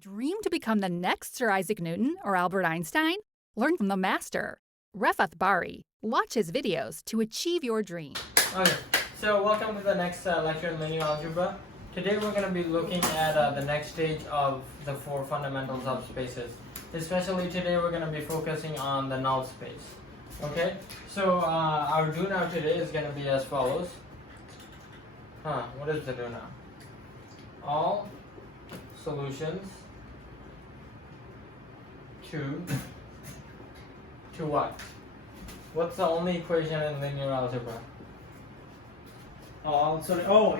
Dream to become the next Sir Isaac Newton or Albert Einstein? Learn from the master. Refath Bari. Watch his videos to achieve your dream. Okay, so welcome to the next lecture in linear algebra. Today we're going to be looking at the next stage of the four fundamentals of spaces. Especially today we're going to be focusing on the null space. Okay, so our do now today is going to be as follows. What is the do now? All solutions to what? What's the only equation in linear algebra? Ax is equal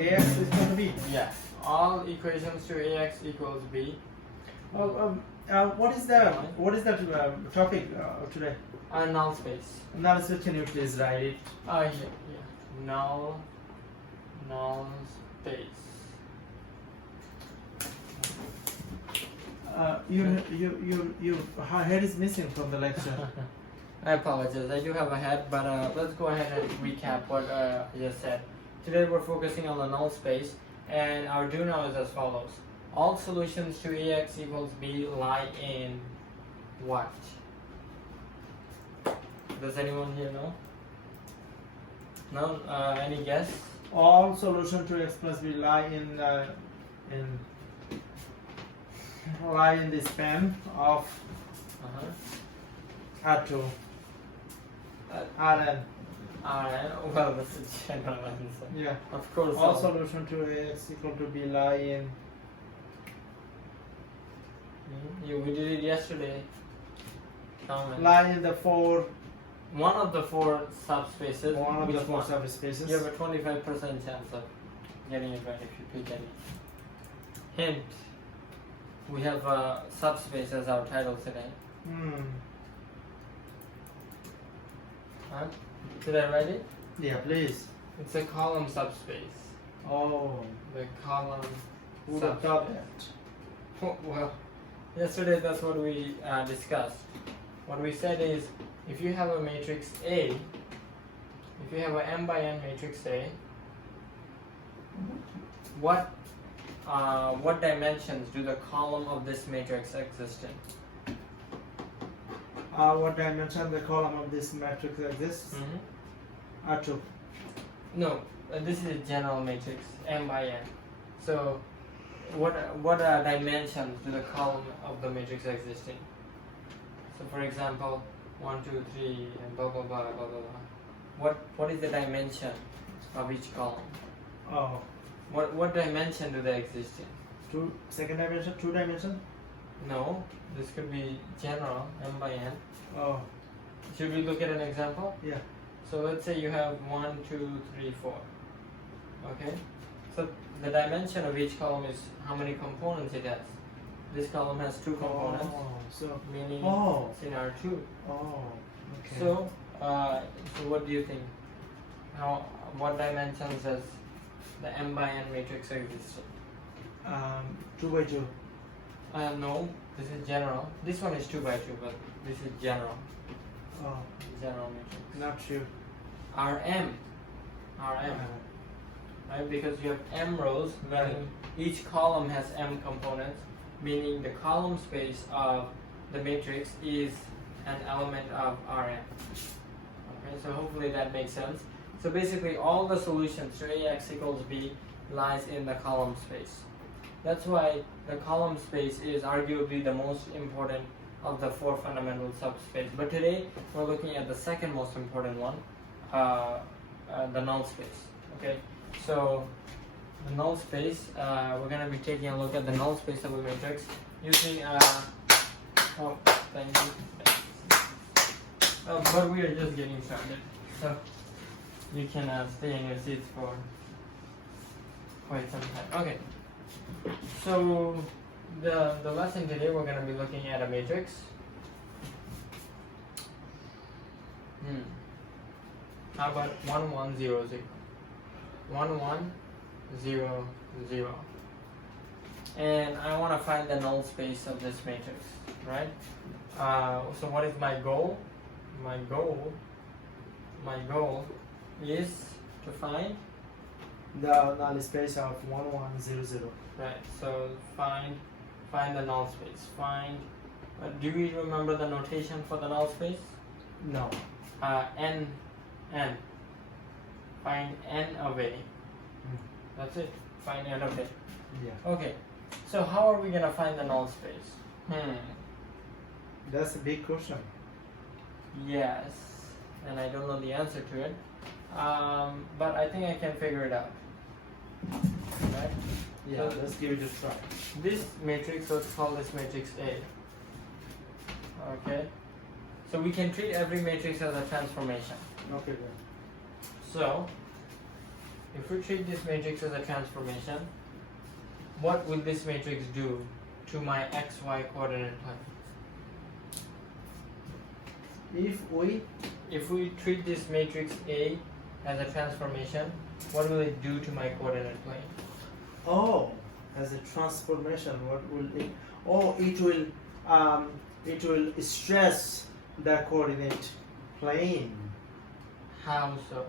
to b. Yes. All equations to Ax equals b. What is the topic today? Null space. Null space. Can you please write it? Yeah. Null space. Your head is missing from the lecture. I apologize. I do have a head, but let's go ahead and recap what I just said. Today we're focusing on the null space, and our do now is as follows. All solutions to Ax equals b lie in what? Does anyone here know? No? Any guess? All solution to x plus b lie in the span of R2. Rn. Well, that's a general answer. Yeah. Of course. All solution to Ax equal to b lie in. We did it yesterday. Lie in the four. One of the four subspaces. One of Which the four one? subspaces. You have a 25% chance of getting it right if you pick any. Hint. We have a subspace as our title today. Huh? Did I write it? Yeah, please. It's a column subspace. Oh. The column Who would have thought that? Well, yesterday that's what we discussed. What we said is, if you have a matrix A, if you have an m by n matrix A, what dimensions do the column of this matrix exist in? What dimension the column of this matrix exists? R2. No, this is a general matrix, m by n. So, what dimensions do the column of the matrix exist in? So, for example, 1, 2, 3, and blah blah blah blah blah blah. What is the dimension of each column? Oh. What dimension do they exist in? Second dimension? 2 dimension? No, this could be general, m by n. Oh. Should we look at an example? Yeah. So let's say you have 1, 2, 3, 4. Okay? So the dimension of each column is how many components it has. This column has 2 components, meaning it's in R2. Oh, okay. So what do you think? What dimensions does the m by n matrix exist in? 2 by 2. No, this is general. This one is 2 by 2, but this is general. Oh, General matrix. not sure. Rm. Right? Because you have m rows, meaning each column has m components, meaning the column space of the matrix is an element of Rm. Okay, so hopefully that makes sense. So basically all the solutions to Ax equals b lies in the column space. That's why the column space is arguably the most important of the four fundamental subspace. But today we're looking at the second most important one, the null space. Okay, so the null space, we're going to be taking a look at the null space of a matrix using thank you. But we are just getting started, so you can stay in your seats for quite some time. Okay, so the lesson today we're going to be looking at a matrix. How about 1, 1, 0, 0? 1, 1, 0, 0. And I want to find the null space of this matrix, right? So what is my goal? My goal is to find the null space of 1, 1, 0, 0. Right, so find Find the null space. Find. Do we remember the notation for the null space? No. N. Find n of a. That's it. Find n of a. Yeah. Okay. So how are we gonna find the null space? That's a big question. Yes. And I don't know the answer to it. But I think I can figure it out. Right? Yeah. So Let's give it a try. this matrix, let's call this matrix A. Okay. So we can treat every matrix as a transformation. Okay. Then. So, if we treat this matrix as a transformation, what will this matrix do to my xy coordinate plane? If we treat this matrix A as a transformation, what will it do to my coordinate plane? Oh, as a transformation, what will it? Oh, it will stress the coordinate plane. How so?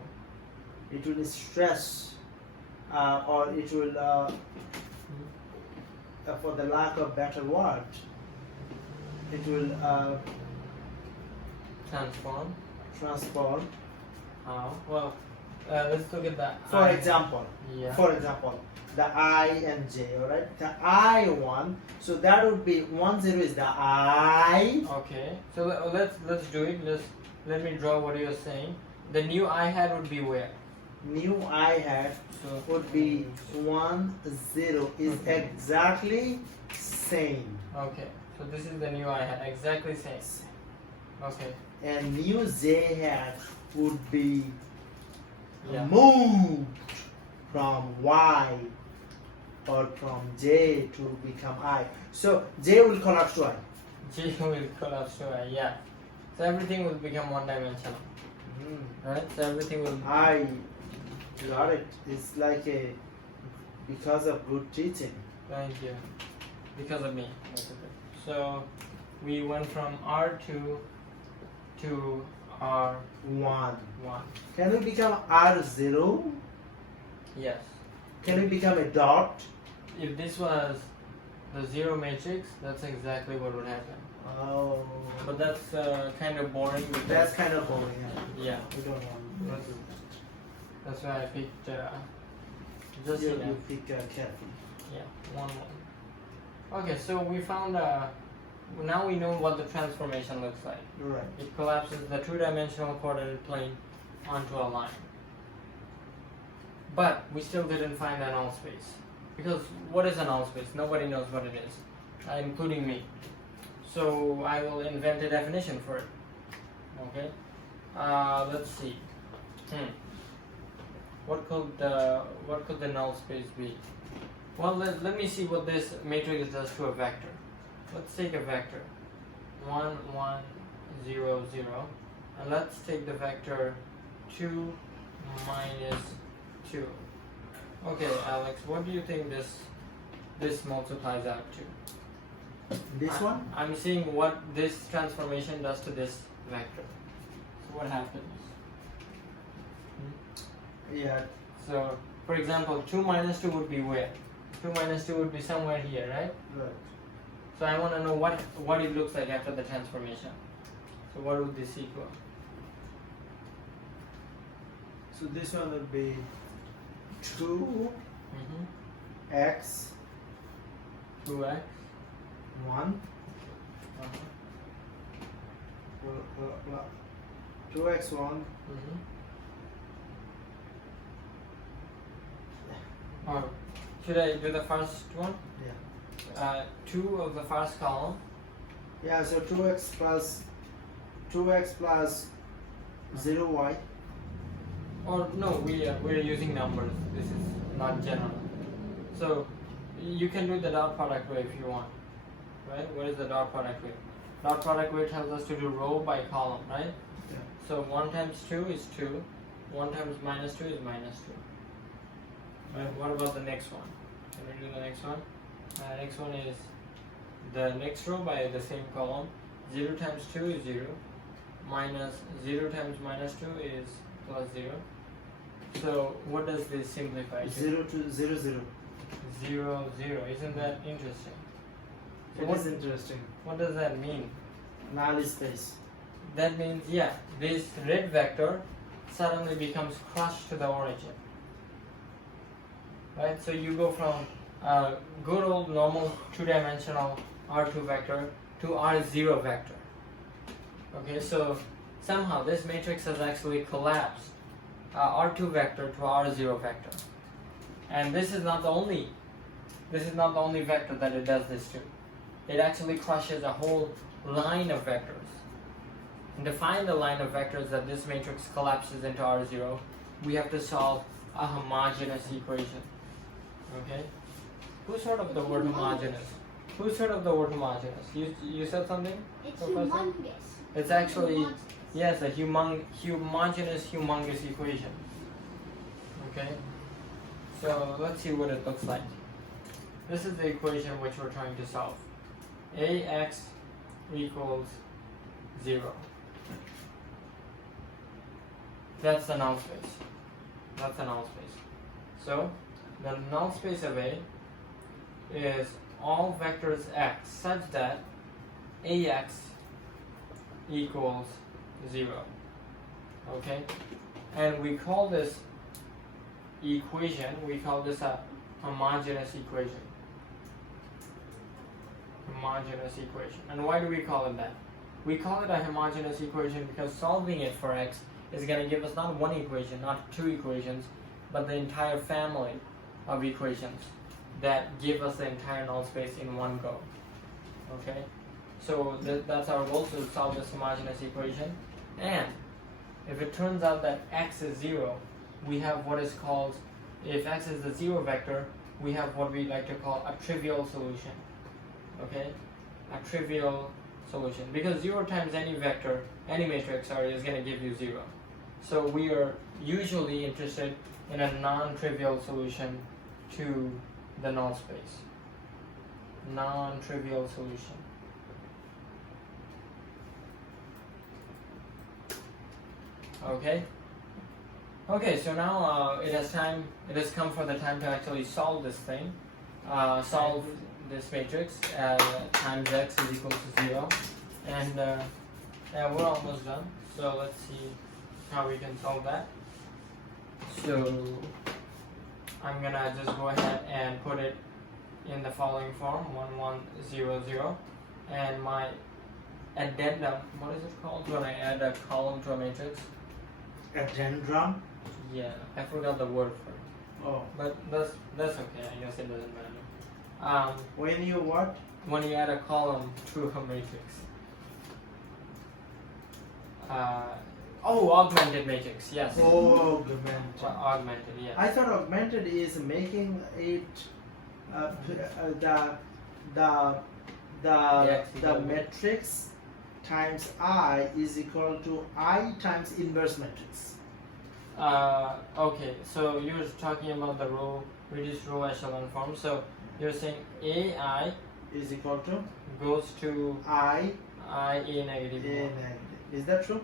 It will stress, or it will, for the lack of better word, it will transform. How? Well, let's look at that. For example, Yeah. the I and J, alright? The I one, so that would be 1 0 is the I. Okay. So let's do it. Let me draw what you're saying. The new I hat would be where? New I hat So would be 1 0 is Okay. exactly same. Okay. So this is the new I hat, exactly same. Okay. And new J hat would be Yeah. moved from Y or from J to become I. So J will collapse to I. G will collapse to I. Yeah. So everything will become one-dimensional, right? So everything will. I got it. It's like a because of good teaching. Thank you. Because of me. So we went from R2 to R1. R1. Can we become R0? Yes. Can we become a dot? If this was the zero matrix, that's exactly what would happen. Oh, But that's kind of boring. Because, that's kind of boring. yeah. We don't want to do That's why I picked that. just You enough. pick carefully. Yeah, one. Okay, so we found. Now we know what the transformation looks like. Right. It collapses the two-dimensional coordinate plane onto a line. But we still didn't find a null space. Because what is a null space? Nobody knows what it is, including me. So I will invent a definition for it. Okay. Let's see. What could the null space be? Well, let me see what this matrix does to a vector. Let's take a vector 1 1 0 0, and let's take the vector 2 minus 2. Okay, Alex, what do you think this multiplies out to? This one? I'm seeing what this transformation does to this vector. So what happens? Yeah. So, for example, 2 minus 2 would be where? 2 minus 2 would be somewhere here, right? Right. So I want to know what it looks like after the transformation. So what would this equal? So this one would be 2x 2x. 1 2x1 Or should I do the first one? yeah 2 of the first column. yeah so 2x plus 0y Or no, we're using numbers. This is not general. So you can do the dot product way if you want. Right? What is the dot product way? Dot product way tells us to do row by column, right? yeah. So 1 times 2 is 2. 1 times minus 2 is minus 2. Right? What about the next one? Can we do the next one? Next one is the next row by the same column. 0 times 2 is 0. Minus 0 times minus 2 is plus 0. So what does this simplify to? 0 to 0 0 0 0. Isn't that interesting? It is interesting. What does that mean? Null space. That means, yeah, this red vector suddenly becomes crushed to the origin. Right? So you go from a good old normal two-dimensional R2 vector to R0 vector. Okay, so somehow this matrix has actually collapsed R2 vector to R0 vector. And this is not the only vector that it does this to. It actually crushes a whole line of vectors. And to find the line of vectors that this matrix collapses into R0, we have to solve a homogeneous equation. Okay? Who's heard of the word homogeneous? Who's heard of the word homogeneous? You said something? It's Professor? humongous. It's actually, yes, a homogeneous humongous equation. Okay? So let's see what it looks like. This is the equation which we're trying to solve. Ax equals 0. That's the null space. That's the null space. So the null space of A is all vectors x such that Ax equals 0. Okay? And we call this equation, we call this a homogeneous equation. Homogeneous equation. And why do we call it that? We call it a homogeneous equation because solving it for x is going to give us not one equation, not two equations, but the entire family of equations that give us the entire null space in one go. Okay? So that's our goal, to solve this homogeneous equation. And if it turns out that x is 0, we have what is called, if x is the 0 vector, we have what we like to call a trivial solution. Okay? A trivial solution. Because 0 times any vector, any matrix, is going to give you 0. So we are usually interested in a non-trivial solution to the null space. Non-trivial solution. Okay? Okay, so now it has come for the time to actually solve this thing. Solve this matrix times x is equal to 0. And yeah, we're almost done. So let's see how we can solve that. So I'm gonna just go ahead and put it in the following form, 1, 1, 0, 0. And my addendum, what is it called when I add a column to a matrix? Addendum. Yeah, I forgot the word for it. Oh. But that's okay, I guess it doesn't matter. When you what? When you add a column to a matrix. Augmented matrix, yes. Oh, augmented. Augmented, yes. I thought augmented is making it the matrix times I is equal to I times inverse matrix. Okay, so you're talking about the reduced row echelon form. So you're saying AI Is equal to goes to I A negative A 1. negative. Is that true?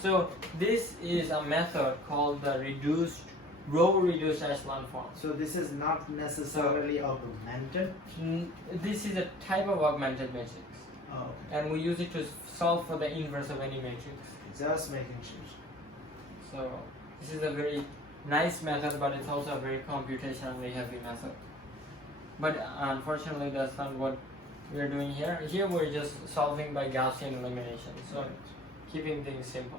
So this is a method called the row reduced echelon form. So this is not necessarily augmented. This is a type of augmented matrix, Oh, okay. and we use it to solve for the inverse of any matrix. Just making sure. So this is a very nice method, but it's also a very computationally heavy method. But unfortunately, that's not what we're doing here. Here we're just solving by Gaussian elimination. So keeping things simple.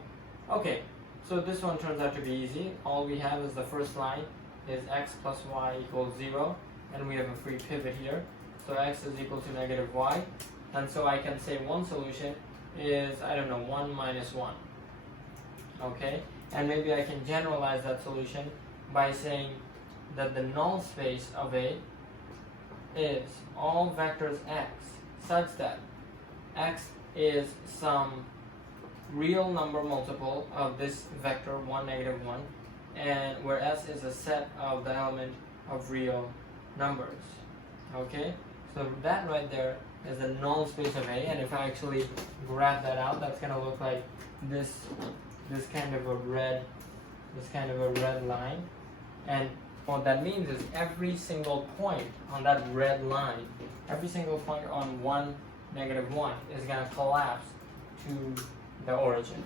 Okay, so this one turns out to be easy. All we have is the first line is x plus y equals 0, and we have a free pivot here. So x is equal to negative y, and so I can say one solution is, I don't know, 1 minus 1. Okay, and maybe I can generalize that solution by saying that the null space of A is all vectors x such that x is some real number multiple of this vector 1, negative 1, and where s is a set of the element of real numbers. Okay, so that right there is the null space of A, and if I actually graph that out, that's going to look like this kind of a red line. And What that means is every single point on that red line, every single point on 1, -1 is going to collapse to the origin.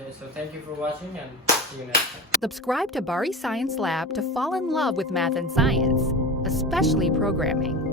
Okay, so thank you for watching and see you next time. Subscribe to Bari Science Lab to fall in love with math and science, especially programming.